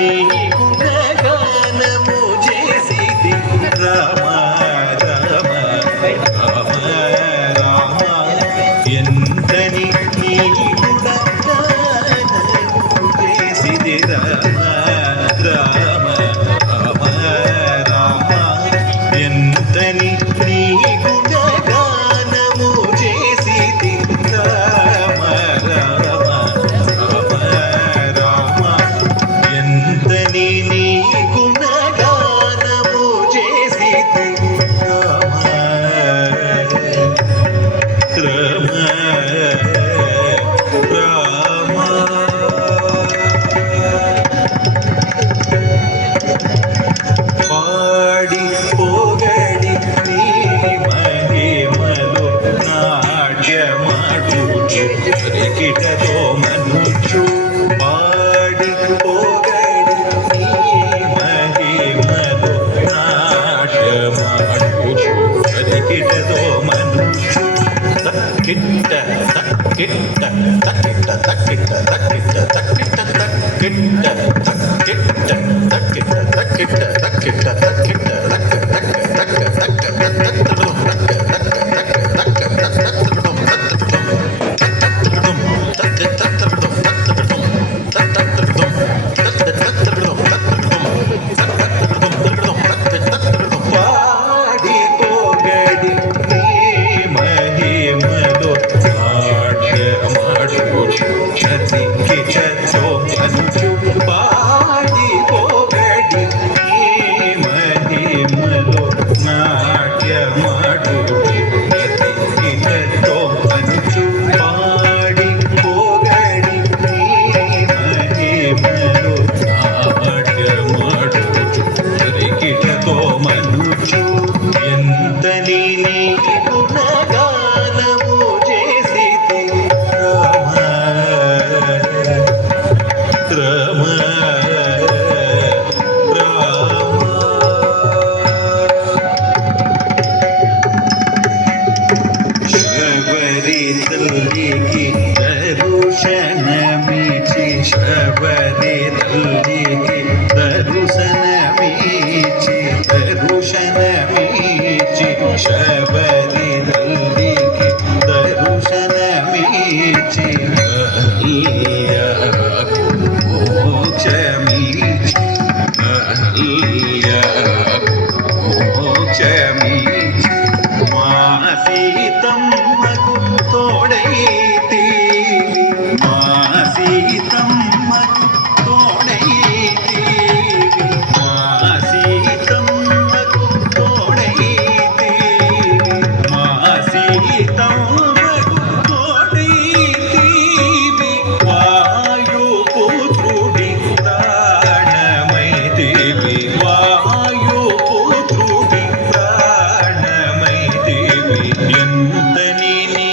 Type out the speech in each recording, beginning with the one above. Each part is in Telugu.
నీ గుణగానము చేసిది రామ రామ రామ రామ ఎంతని నీ గుణగానము చేసిది రామ రామ రామ రామ ఎంతని నీ గుణగానము చేసిది రామ రామ రామ రామ ఎంతని నీ గుణగానము చేసిది రామ రామ రామ పాడి పొగడి నీ మహిమలు నాట్యమాడుచు రికిటతో మనుచు పాడి పొగడి నీ మహిమలు నాట్యమాడుచు రికిటతో మనుచు తక్కిట్ట తక్కిట్ట తక్కిట్ట తక్కిట్ట తక్కిట్ట తక్కిట్ట తక్కిట్ట తక్కిట్ట తక్కిట్ట తక్కిట్ట తక్కిట్ట తక్కిట్ట పాడి పొగడి నీ మహిమలు నాట్యమాడుచు రికిటతో మనుచు పాడి పొగడి నీ మహిమలు నాట్యమాడుచు రికిటతో మనుచు పాడి పొగడి నీ మహిమలు నాట్యమాడుచు రికిటతో మనుచు ఎంతని నీ గుణగానము చేసిది రామ రామ రామ శబరి తల్లికి దర్శనమిచి శబరి తల్లికి దర్శనమిచి దర్శనమిచి శబరి తల్లికి దర్శనమిచి అహల్యకు మోక్షమిచి అహల్యకు మోక్షమిచి మా సీతమ్మకు తోడైతివి మా సీతమ్మకు తోడైతివి మా సీతమ్మకు తోడైతివి మా సీతమ్మకు తోడైతివి వాయుపుత్రుడి ప్రాణమైతివి వాయుపుత్రుడి ప్రాణమైతివి ఎంతని నీ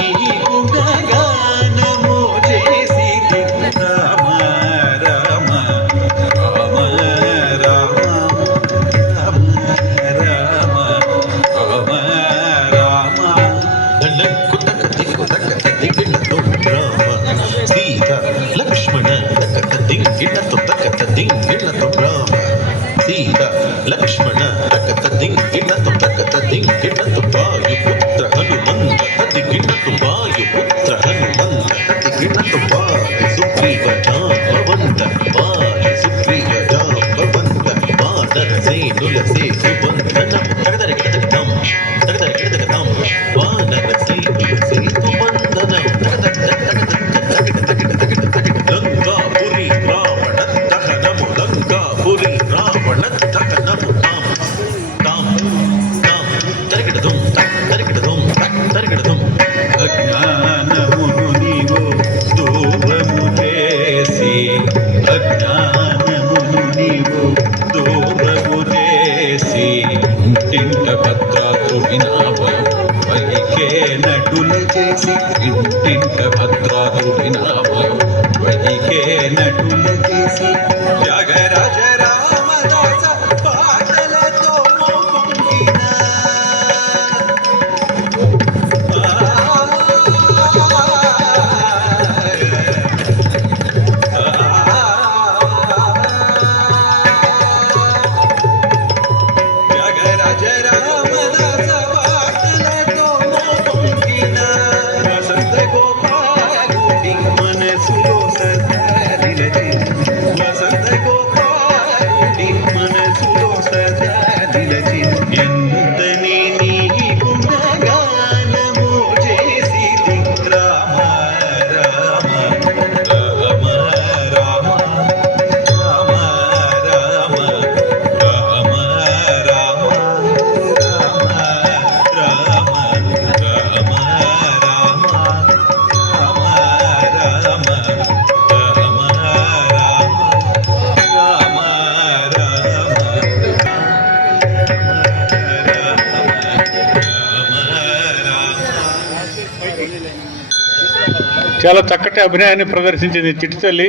గుణగానము చేసిది రామ రామ రామ రామ రామ రామ రామ దండకు తక్క దిక్కు తక్క దిగిళ్ళతో రామ సీత లక్ష్మణ తక్క దిగిళ్ళతో తక్క దిగిళ్ళతో రామ సీత లక్ష్మణ తక్క దిగిళ్ళతో తక్క దిగిళ్ళతో వాయుపుత్ర హనుమంత దిగిళ్ళతో వాయుపుత్ర హనుమంత దిగిళ్ళతో వాయు సుగ్రీవ జాంబవంత వాయు సుగ్రీవ జాంబవంత వానర సేనుల సేతుబంధనం తగదరి కిడతకం తగదరి కిడతకం వానర సేనుల సేతుబంధనం లంకాపురి రావణ దహనము లంకాపురి రావణ దహనము తాం తాం తరిగిడదుం తరిగిడదుం తరిగిడదుం అజ్ఞానమును నీవు దూరము చేసి అజ్ఞానమును నీవు దూరము చేసి ఇంటింట భద్రాద్రుడినావ వైకే నటుల చేసి ఇంటింట భద్రాద్రుడినావ వైకే నటుల చేసి త్యాగరాజ రామదాస పాటలతో మోగిన వసంత గోపాలుడి మనసులో సదా నిలచి ఎంతని నీ గుణగానము చేసితి రామ రామ రామ రామ రామ రామ రామ రామ చాలా చక్కటి అభినయాన్ని ప్రదర్శించింది చిట్టి తల్లి.